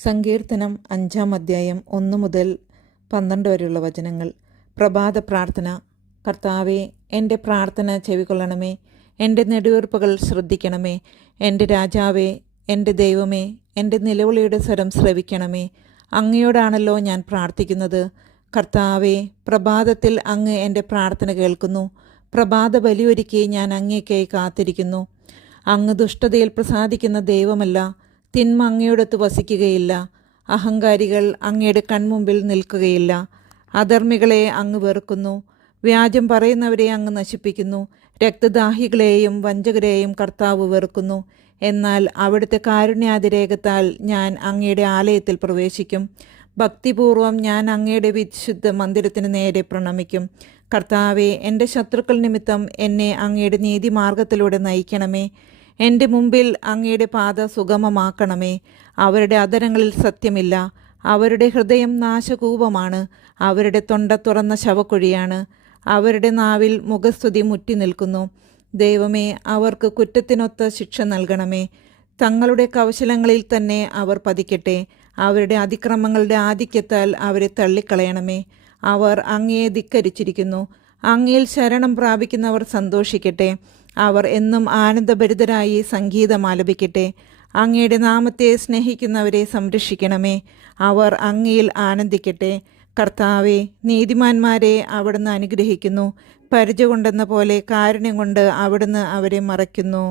സങ്കീർത്തനം 5-ാം അധ്യായം 1 മുതൽ 12 വരെയുള്ള വചനങ്ങൾ. പ്രഭാത പ്രാർത്ഥന. കർത്താവേ, എൻ്റെ പ്രാർത്ഥന ചെവികൊള്ളണമേ. എൻ്റെ നെടുവീർപ്പുകൾ ശ്രദ്ധിക്കണമേ. എൻ്റെ രാജാവേ, എൻ്റെ ദൈവമേ, എൻ്റെ നിലവിളിയുടെ സ്വരം ശ്രവിക്കണമേ. അങ്ങയോടാണല്ലോ ഞാൻ പ്രാർത്ഥിക്കുന്നത്. കർത്താവേ, പ്രഭാതത്തിൽ അങ്ങ് എൻ്റെ പ്രാർത്ഥന കേൾക്കുന്നു. പ്രഭാത ബലിയൊരുക്കി ഞാൻ അങ്ങേക്കായി കാത്തിരിക്കുന്നു. അങ്ങ് ദുഷ്ടതയിൽ പ്രസാദിക്കുന്ന ദൈവമല്ല. തിന്മ അങ്ങയോടൊത്ത് വസിക്കുകയില്ല. അഹങ്കാരികൾ അങ്ങയുടെ കൺമുമ്പിൽ നിൽക്കുകയില്ല. അധർമ്മികളെ അങ്ങ് വെറുക്കുന്നു. വ്യാജം പറയുന്നവരെ അങ്ങ് നശിപ്പിക്കുന്നു. രക്തദാഹികളെയും വഞ്ചകരെയും കർത്താവ് വെറുക്കുന്നു. എന്നാൽ അവിടുത്തെ കാരുണ്യാതിരേകത്താൽ ഞാൻ അങ്ങയുടെ ആലയത്തിൽ പ്രവേശിക്കും. ഭക്തിപൂർവം ഞാൻ അങ്ങയുടെ വിശുദ്ധ മന്ദിരത്തിന് നേരെ പ്രണമിക്കും. കർത്താവെ, എൻ്റെ ശത്രുക്കൾ നിമിത്തം എന്നെ അങ്ങയുടെ നീതിമാർഗത്തിലൂടെ നയിക്കണമേ. എൻ്റെ മുമ്പിൽ അങ്ങയുടെ പാത സുഗമമാക്കണമേ. അവരുടെ അധരങ്ങളിൽ സത്യമില്ല. അവരുടെ ഹൃദയം നാശകൂപമാണ്. അവരുടെ തൊണ്ട തുറന്ന ശവക്കുഴിയാണ്. അവരുടെ നാവിൽ മുഖസ്തുതി മുറ്റി നിൽക്കുന്നു. ദൈവമേ, അവർക്ക് കുറ്റത്തിനൊത്ത ശിക്ഷ നൽകണമേ. തങ്ങളുടെ കൗശലങ്ങളിൽ തന്നെ അവർ പതിക്കട്ടെ. അവരുടെ അതിക്രമങ്ങളുടെ ആധിക്യത്താൽ അവരെ തള്ളിക്കളയണമേ. അവർ അങ്ങയെ ധിക്കരിച്ചിരിക്കുന്നു. അങ്ങയിൽ ശരണം പ്രാപിക്കുന്നവർ സന്തോഷിക്കട്ടെ. അവർ എന്നും ആനന്ദഭരിതരായി സംഗീതം ആലപിക്കട്ടെ. അങ്ങയുടെ നാമത്തെ സ്നേഹിക്കുന്നവരെ സംരക്ഷിക്കണമേ. അവർ അങ്ങയിൽ ആനന്ദിക്കട്ടെ. കർത്താവെ, നീതിമാന്മാരെ അവിടുന്ന് അനുഗ്രഹിക്കുന്നു. പരിച കൊണ്ടെന്ന പോലെ കാരുണ്യം കൊണ്ട് അവിടുന്ന് അവരെ മറയ്ക്കുന്നു.